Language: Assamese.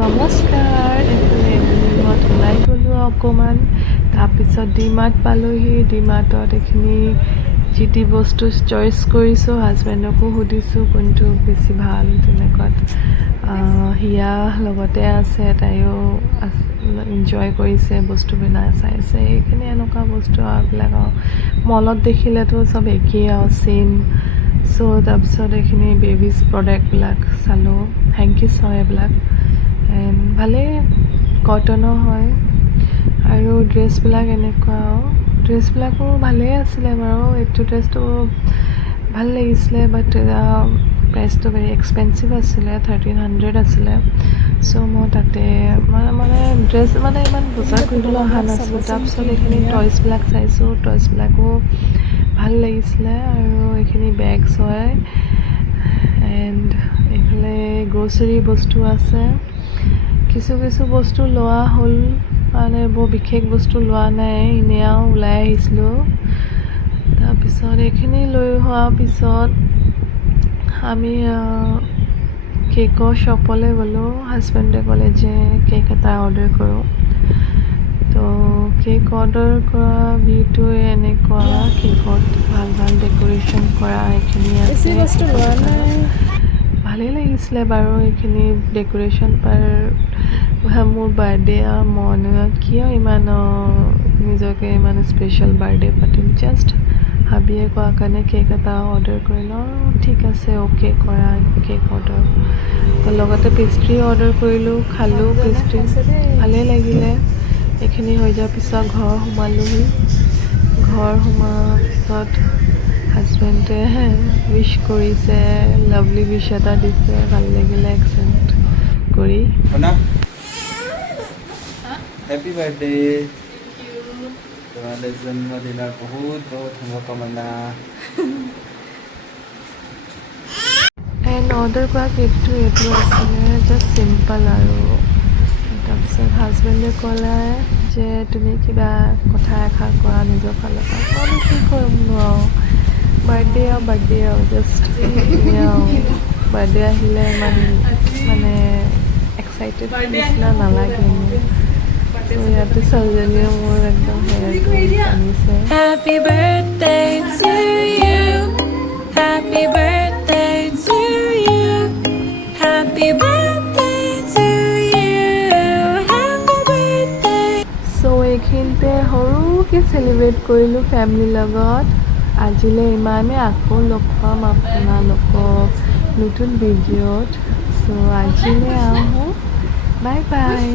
নমস্কাৰ, এইফালে ইভিনিঙত ওলাই গ'লোঁ অকণমান। তাৰপিছত ডিমাৰ্ট পালোঁহি। ডিমাৰ্টত এইখিনি যি টি বস্তু চইচ কৰিছোঁ, হাজবেণ্ডকো সুধিছোঁ কোনটো বেছি ভাল। তেনেকুৱাত হিয়া লগতে আছে, তাইও এনজয় কৰিছে, বস্তুবিলাক চাইছে। এইখিনি এনেকুৱা বস্তু বিলাক মলত দেখিলেতো চব একেই আৰু ছেইম। চ' তাৰপিছত এইখিনি বেবিজ প্ৰডাক্টবিলাক চালোঁ, হেংকিছ হয় এইবিলাক। ভালেই কটনৰ হয় আৰু ড্ৰেছবিলাক এনেকুৱা ড্ৰেছবিলাকো ভালেই আছিলে বাৰু। এইটো ড্ৰেছটো ভাল লাগিছিলে, বাট প্ৰাইচটো ভেৰি এক্সপেঞ্চিভ আছিলে, 1300 আছিলে। চ' মই তাতে মানে ড্ৰেছ ইমান বজাৰ কৰিবলৈ অহা নাছিলোঁ। তাৰপিছত এইখিনি টয়ছবিলাক চাইছোঁ, টয়ছবিলাকো ভাল লাগিছিলে। আৰু এইখিনি বেগছ হয় এণ্ড এইফালে গ্ৰ'চাৰী বস্তু আছে। কিছু বস্তু লোৱা হ'ল, মানে বৰ বিশেষ বস্তু লোৱা নাই, এনেই আৰু ওলাই আহিছিলোঁ। তাৰপিছত এইখিনি লৈ হোৱাৰ পিছত আমি কেকৰ শ্বপলৈ গ'লোঁ। হাজবেণ্ডে ক'লে যে কেক এটা অৰ্ডাৰ কৰোঁ। তো কেক অৰ্ডাৰ কৰা ভিউটোৱে এনেকুৱা, কেকত ভাল ডেক'ৰেশ্যন কৰা এইখিনি আছে। ভালেই লাগিছিলে বাৰু এইখিনি ডেক'ৰেশ্যন মোৰ বাৰ্থডে মইনো কিয় ইমান নিজকে ইমান স্পেচিয়েল বাৰ্থডে পাতিম। জাষ্ট হাবিয়ে কোৱা কাৰণে কেক এটা অৰ্ডাৰ কৰিলোঁ। ঠিক আছে, অ'কে কৰা কেক অৰ্ডাৰ। তো লগতে পেষ্ট্ৰি অৰ্ডাৰ কৰিলোঁ, খালোঁ পেষ্ট্ৰি, ভালেই লাগিলে। এইখিনি হৈ যোৱাৰ পিছত ঘৰ সোমালোহি। ঘৰ সোমোৱাৰ পিছত হাজবেণ্ডে উইছ কৰিছে, লাভলি উইছ এটা দিছে, ভাল লাগিলে একচেপ্ট কৰি। হেপী বাৰ্থডে, তোমালৈ জন্মদিনৰ বহুত শুভকামনা। এণ্ড অৰ্ডাৰ কৰা কেকটো এইটো আছিলে, জাষ্ট চিম্পল আৰু। তাৰপিছত হাজবেণ্ডে ক'লে যে তুমি কিবা কথা এষাৰ কৰা নিজৰ ফালৰ পৰা। মইনো কি কৰিমনো আৰু, বাৰ্থডে আৰু জাষ্ট বাৰ্থডে আহিলে ইমান মানে এক্সাইটেড নিচিনা নালাগে মোৰ। ত' ইয়াতে ছোৱালীজনীয়ে মোৰ একদম হেয়াৰটো টানিছে। Happy birthday to you. Happy birthday to you. Happy birthday to you. Happy birthday. চ' এইখিনিতে সৰুকৈ চেলিব্ৰেট কৰিলোঁ ফেমিলিৰ লগত। আজিলৈ ইমানেই, আকৌ লগ পাম আপোনালোকক নতুন ভিডিঅ'ত। চ' আজিলৈ আহোঁ, বাই বাই।